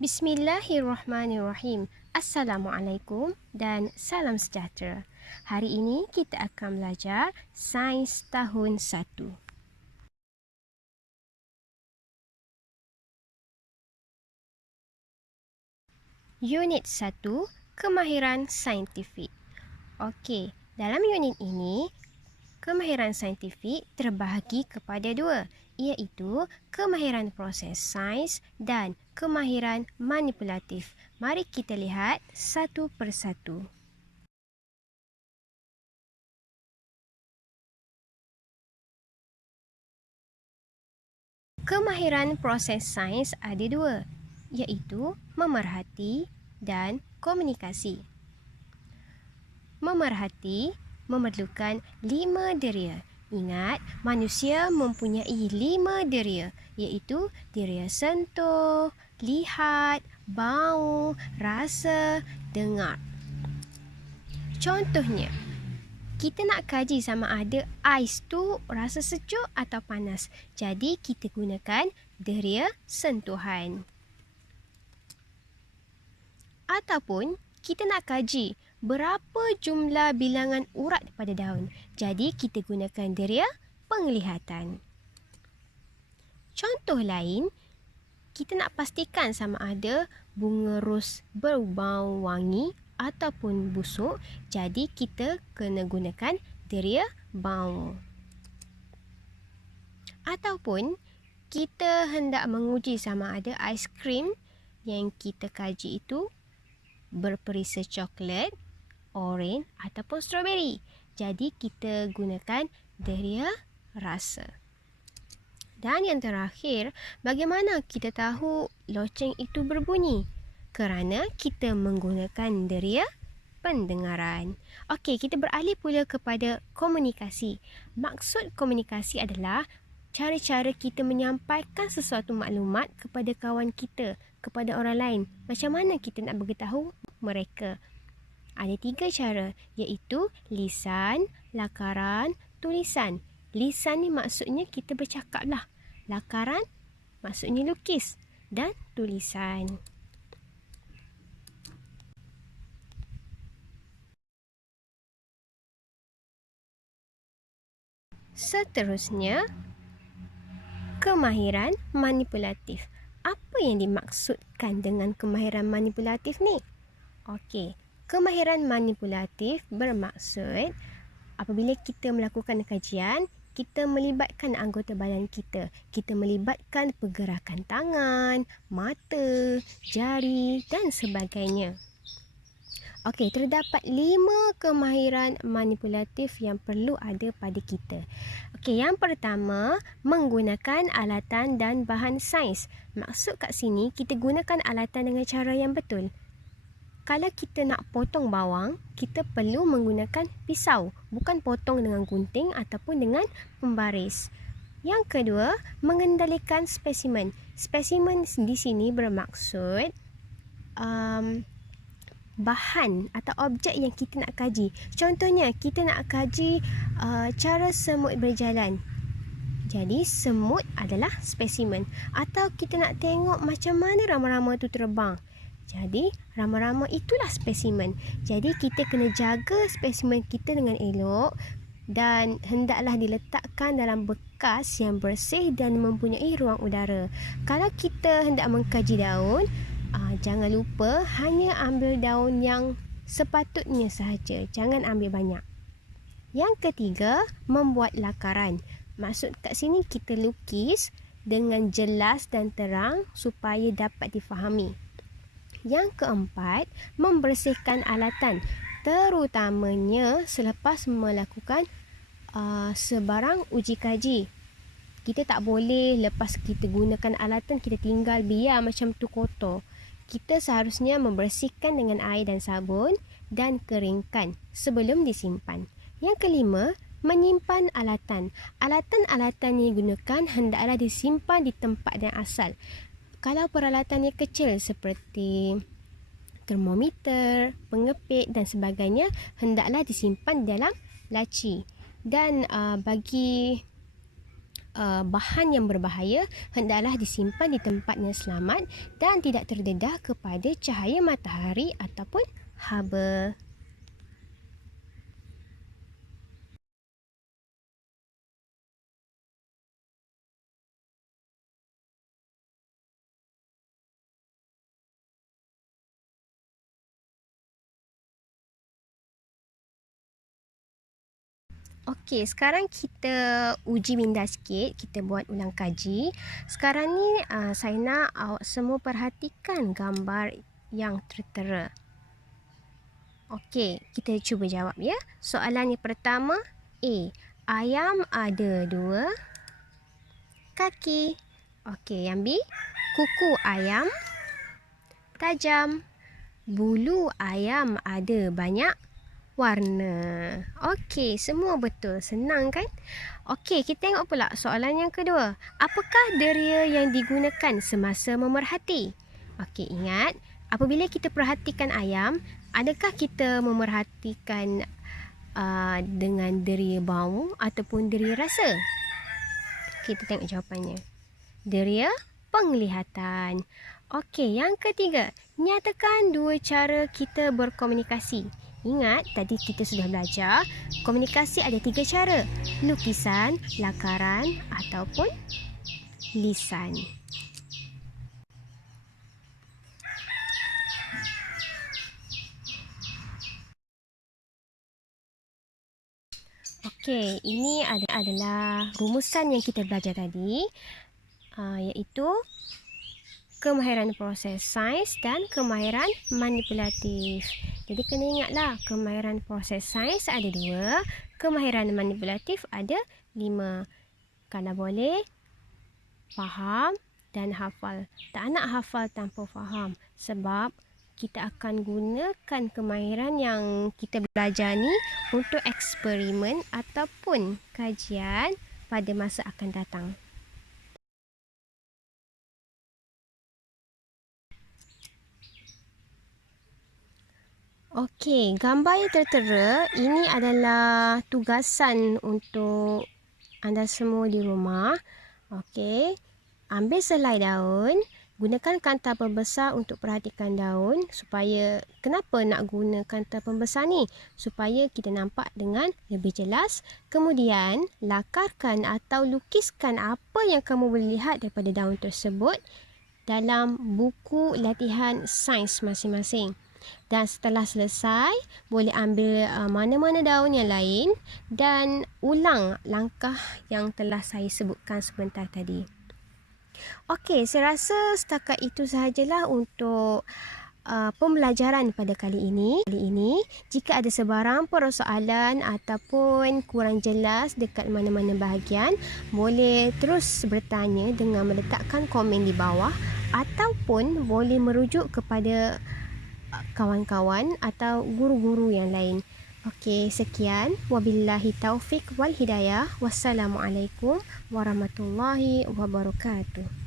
Bismillahirrahmanirrahim. Assalamualaikum dan salam sejahtera. Hari ini kita akan belajar Sains Tahun 1. Unit 1, Kemahiran Saintifik. Okey, dalam unit ini, kemahiran saintifik terbahagi kepada dua, iaitu kemahiran proses sains dan kemahiran manipulatif. Mari kita lihat satu persatu. Kemahiran proses sains ada dua, iaitu memerhati dan komunikasi. Memerhati memerlukan 5 deria. Ingat, manusia mempunyai 5 deria, iaitu deria sentuh, lihat, bau, rasa, dengar. Contohnya, kita nak kaji sama ada ais tu rasa sejuk atau panas. Jadi, kita gunakan deria sentuhan. Ataupun, kita nak kaji berapa jumlah bilangan urat pada daun. Jadi, kita gunakan deria penglihatan. Contoh lain, kita nak pastikan sama ada bunga ros berbau wangi ataupun busuk. Jadi, kita kena gunakan deria bau. Ataupun, kita hendak menguji sama ada aiskrim yang kita kaji itu berperisa coklat, oren ataupun strawberry. Jadi kita gunakan deria rasa. Dan yang terakhir, bagaimana kita tahu loceng itu berbunyi? Kerana kita menggunakan deria pendengaran. Okey, kita beralih pula kepada komunikasi. Maksud komunikasi adalah cara-cara kita menyampaikan sesuatu maklumat kepada kawan kita, kepada orang lain. Macam mana kita nak beritahu mereka? Ada 3 cara, iaitu lisan, lakaran, tulisan. Lisan ni maksudnya kita bercakap lah. Lakaran maksudnya lukis. Dan tulisan. Seterusnya, kemahiran manipulatif. Apa yang dimaksudkan dengan kemahiran manipulatif ni? Okey, kemahiran manipulatif bermaksud apabila kita melakukan kajian, kita melibatkan anggota badan kita. Kita melibatkan pergerakan tangan, mata, jari dan sebagainya. Okey, terdapat 5 kemahiran manipulatif yang perlu ada pada kita. Okey, yang pertama, menggunakan alatan dan bahan sains. Maksud kat sini, kita gunakan alatan dengan cara yang betul. Kalau kita nak potong bawang, kita perlu menggunakan pisau, bukan potong dengan gunting ataupun dengan pembaris. Yang kedua, mengendalikan spesimen. Spesimen di sini bermaksud bahan atau objek yang kita nak kaji. Contohnya, kita nak kaji cara semut berjalan. Jadi, semut adalah spesimen. Atau kita nak tengok macam mana rama-rama itu terbang. Jadi, rama-rama itulah spesimen. Jadi, kita kena jaga spesimen kita dengan elok dan hendaklah diletakkan dalam bekas yang bersih dan mempunyai ruang udara. Kalau kita hendak mengkaji daun, jangan lupa hanya ambil daun yang sepatutnya sahaja. Jangan ambil banyak. Yang ketiga, membuat lakaran. Maksud kat sini kita lukis dengan jelas dan terang supaya dapat difahami. Yang keempat, membersihkan alatan. Terutamanya selepas melakukan sebarang uji kaji. Kita tak boleh lepas kita gunakan alatan, kita tinggal biar macam tu kotor. Kita seharusnya membersihkan dengan air dan sabun dan keringkan sebelum disimpan. Yang kelima, menyimpan alatan. Alatan-alatan yang digunakan hendaklah disimpan di tempat yang asal. Kalau peralatannya kecil seperti termometer, pengepit dan sebagainya, hendaklah disimpan dalam laci. Dan bagi bahan yang berbahaya hendaklah disimpan di tempat yang selamat dan tidak terdedah kepada cahaya matahari ataupun haba. Okey, sekarang kita uji minda sikit, kita buat ulang kaji. Sekarang ni saya nak awak semua perhatikan gambar yang tertera. Okey, kita cuba jawab ya. Soalan yang pertama, A. Ayam ada 2 kaki. Okey, yang B. Kuku ayam tajam. Bulu ayam ada banyak warna. Okey, semua betul. Senang kan? Okey, kita tengok pula soalan yang kedua. Apakah deria yang digunakan semasa memerhati? Okey, ingat, apabila kita perhatikan ayam, adakah kita memerhatikan dengan deria bau ataupun deria rasa? Kita tengok jawapannya. Deria penglihatan. Okey, yang ketiga, nyatakan 2 cara kita berkomunikasi. Ingat, tadi kita sudah belajar, komunikasi ada 3 cara. Lukisan, lakaran ataupun lisan. Okey, ini adalah rumusan yang kita belajar tadi, iaitu kemahiran proses sains dan kemahiran manipulatif. Jadi kena ingatlah, kemahiran proses sains ada 2, kemahiran manipulatif ada 5. Kalau boleh, faham dan hafal. Tak nak hafal tanpa faham, sebab kita akan gunakan kemahiran yang kita belajar ni untuk eksperimen ataupun kajian pada masa akan datang. Okey, gambar yang tertera ini adalah tugasan untuk anda semua di rumah. Okey, ambil selai daun, gunakan kantar pembesar untuk perhatikan daun. Kenapa nak guna kantar pembesar ni? Supaya kita nampak dengan lebih jelas. Kemudian, lakarkan atau lukiskan apa yang kamu boleh lihat daripada daun tersebut dalam buku latihan sains masing-masing. Dan setelah selesai, boleh ambil mana-mana daun yang lain dan ulang langkah yang telah saya sebutkan sebentar tadi. Okey, saya rasa setakat itu sahajalah untuk pembelajaran pada kali ini. Jika ada sebarang persoalan ataupun kurang jelas dekat mana-mana bahagian, boleh terus bertanya dengan meletakkan komen di bawah ataupun boleh merujuk kepada kawan-kawan atau guru-guru yang lain. Okey, sekian. Wabillahi taufik wal hidayah. Wassalamualaikum warahmatullahi wabarakatuh.